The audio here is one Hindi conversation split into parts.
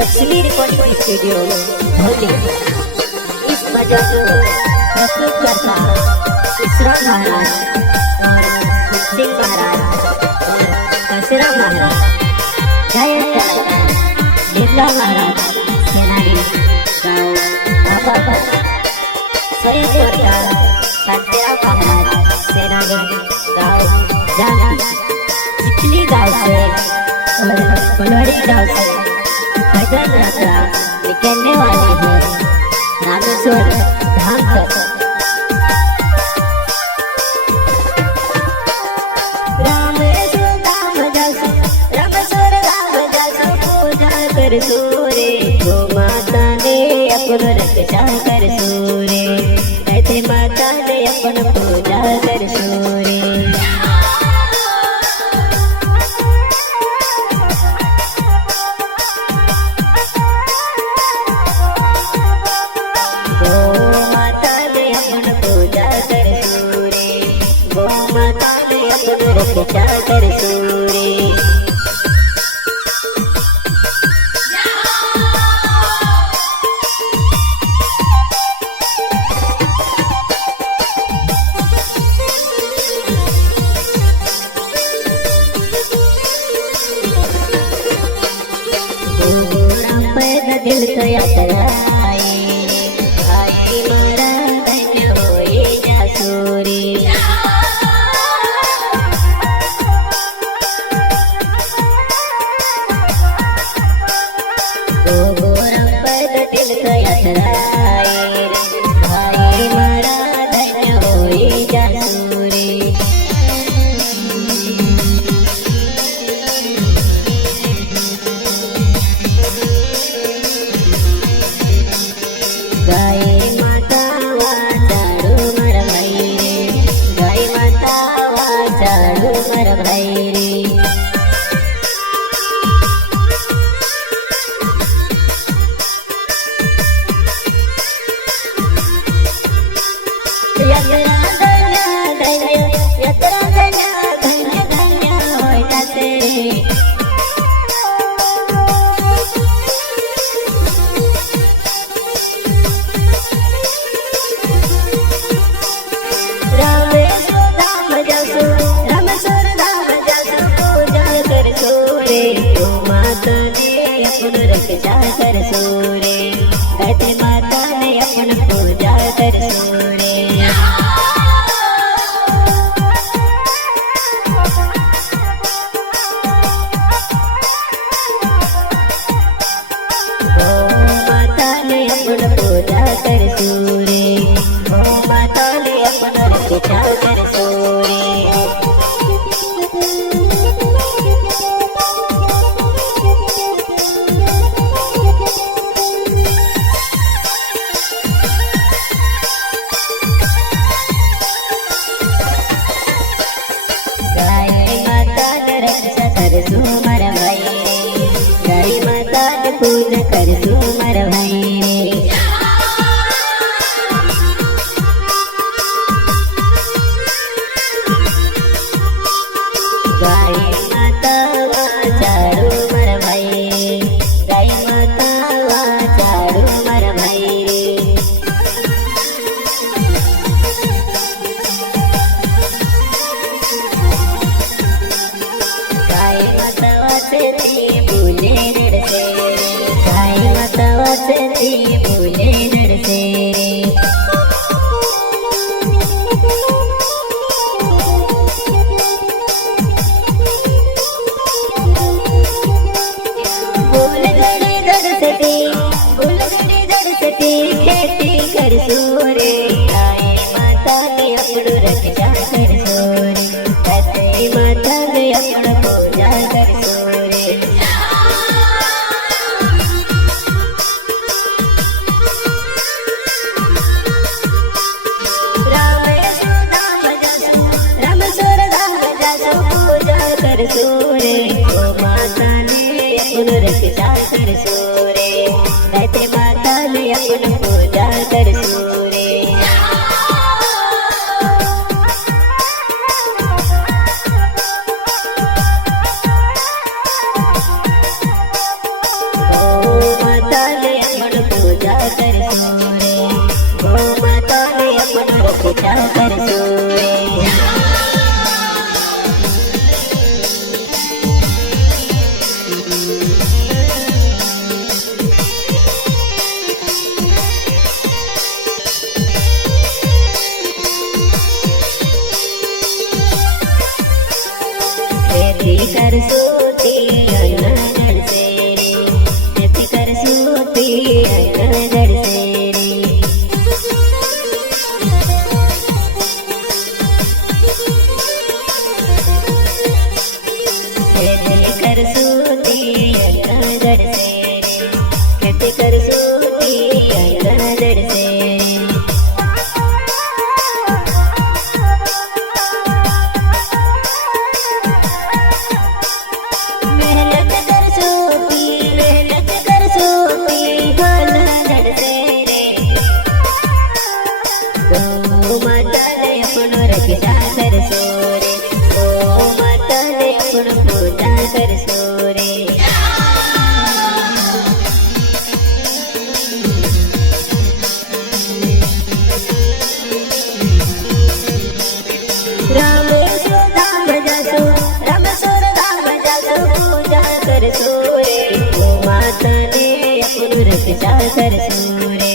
Lakshmi recording studio Holi. इस भजन को प्रस्तुत करता विश्राम महाराज और सिंह महाराज और परशुराम महाराज। गायक कलाकार बिरला महाराज सेनानी गाँव बाबा शहीद शांतिराम महाराज सेनानी गाँव जानकी चिखली गाँव से और पलड़ी गाँव से भजन यात्रा निकलने वाली है रामेश्वर धाम तक। रामेश्वर धाम जासु पूजा कर सूरे गो माता ने अपन रक्षा कर सूरे कहते माता ने अपन पूजा कर सूरे। रक्षा कर सूरे दिल तो यात्रा भाई मारा धन्य होए जासूरी। रक्षा कर सूरे कहते माता ने अपन पूजा कर सूरे। माता ने अपन पूजा कर सूरे माता ने अपन रक्षा कर सूरे। सुमर भाई गाय माता ने पूजा कर सुमर भाई गाय माता चारू मर भाई गाय माता चारू मर भाई बोले नरसे गाय माता वसती बोले नरसे। बोल गड़ी दरसती खेती कर सूरे गाय माता ने अपनो रक्षा कर सूरे कहते माता ने अपना पूजा कर सूरे। कर सूरे ओ माता ने अपन रक्षा कर सूरे कहते माता ने अपन पूजा कर सूरे। खेती करसूती अनागढ़ से रे, खेती करसूती अनागढ़ से रे। खेती करसूती अनागढ़ से रे, खेती करसूती अनागढ़ से रे। मेहनत करसूती अनागढ़ से रे। गौ माता ने अपनो रक्षा करसो रे, गौ माता ने अपनो पूजा करसो रे। राम सुधाम जासो, राम सुरधाम जासो पूजा करसो रे। गौ माता ने अपनो रक्षा करसो रे,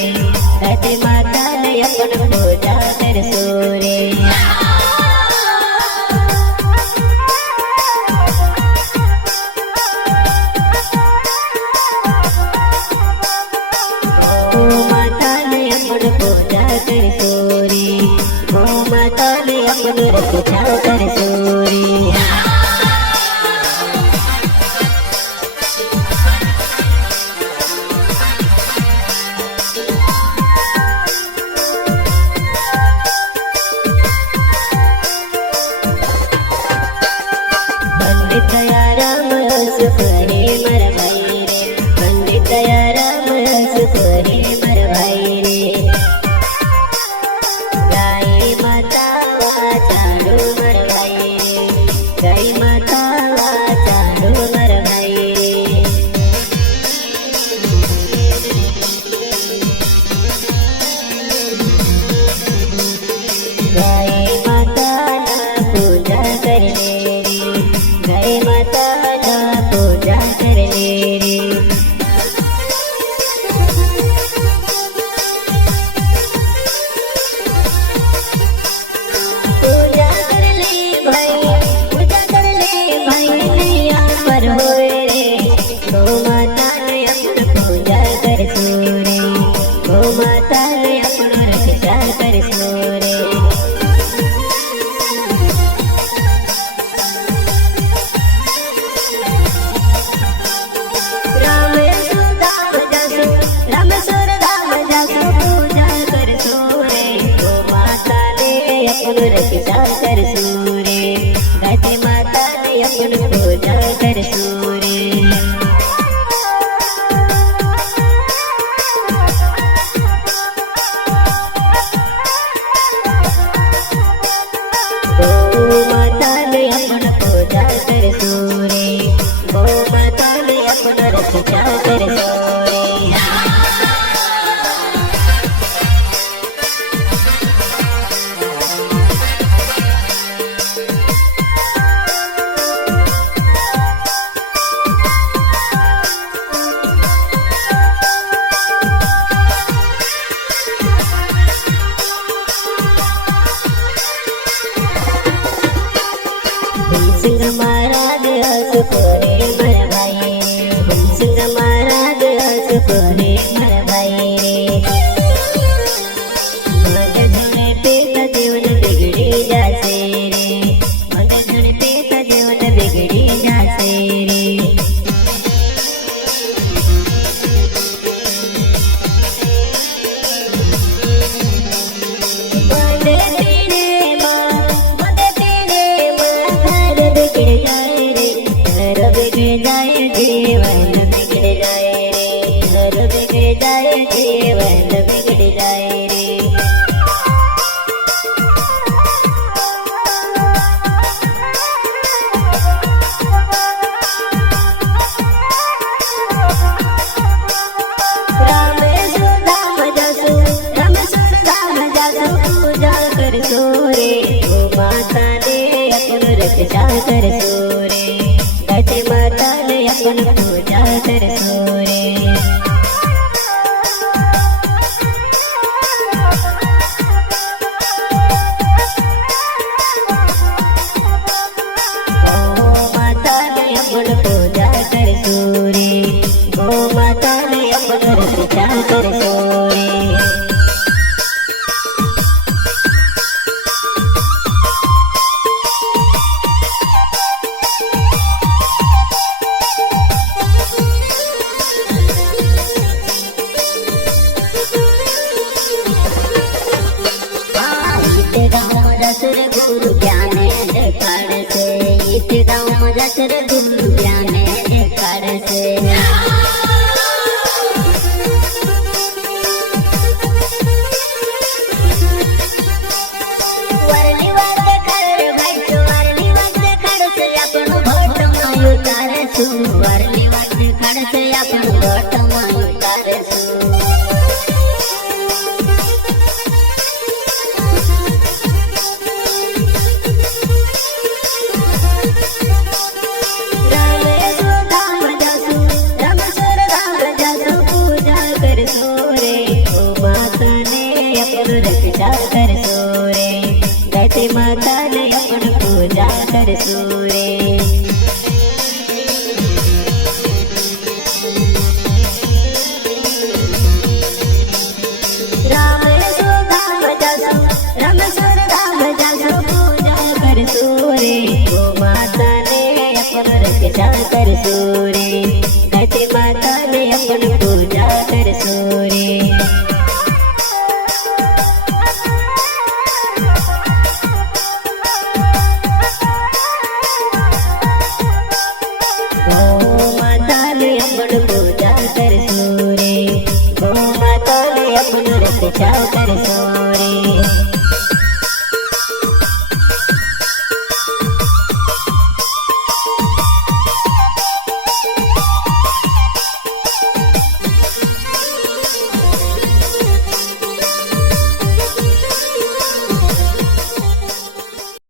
गायत्री माता ने अपनो पूजा करसो रे। गौ माता ने अपनो पूजा करसो रे, गौ माता ने अपनो रक्षा करसो रे। पंडित दयाराम सुखरे मर भाई रे, पंडित दयाराम सुखरे मर भाई रे। गाय माता चालू मर भाई रे, गाय माता चालू मर भाई रे। गाय माता ना पूजा करने रे, गाय माता ना पूजा करने रे। पूजा कर ले भाई, पूजा कर ले भाई नैया पर होए रे। गौ माता ने अपनो पूजा करसो रे, गौ माता ने अपनो रक्षा करसो रे। राम सुरधाम जासो, राम सुरधाम जासो पूजा करसो रे। गौ माता ने अपनो रक्षा करसो रे, गायत्री माता ने अपनो पूजा करसो रे। गौ माता ने अपनो पूजा करसो रे, गौ माता ने अपनो रक्षा करसो रे। सिंह महाराज सुखरे मर भाई रे, सिंह महाराज सुखरे मर भाई रे। मन धुने पे त जीवन बिगड़ी जासे रे, मन धुने पे त जीवन बिगड़ी जासे रे। बंदे तेरे माँ, बंदे तेरे माँ घर बिगड़ जाए रे, घर बिगड़ जाए जीवन बिगड़ जाए रे, घर बिगड़ जाए जीवन बिगड़ जाए रे। राम सुरधाम जासो, राम सुरधाम जासो पूजा करसो रे। गौ माता ने अपनो रक्षा करसो रे, गायत्री माता ने अपनो पूजा करसो रे। गौ सर दुनिया में एकाड़ से वरली वाद कर भाई तू वरली वाद कर से अपन भोट मायू तारे तू वरली वाद कर से अपन भोट मायू तारे तू रक्षा कर सोरे गायत्री माता ने अपन पूजा कर सोरे राम सुधाम जासु राम सुधाम जासु पूजा कर सोरे गो माता ने अपन रक्षा कर सोरे गायत्री माता ने अपन पूजा कर सोरे पूजा कर सोरे गौ माता ने अपन रक्षा कर सोरे।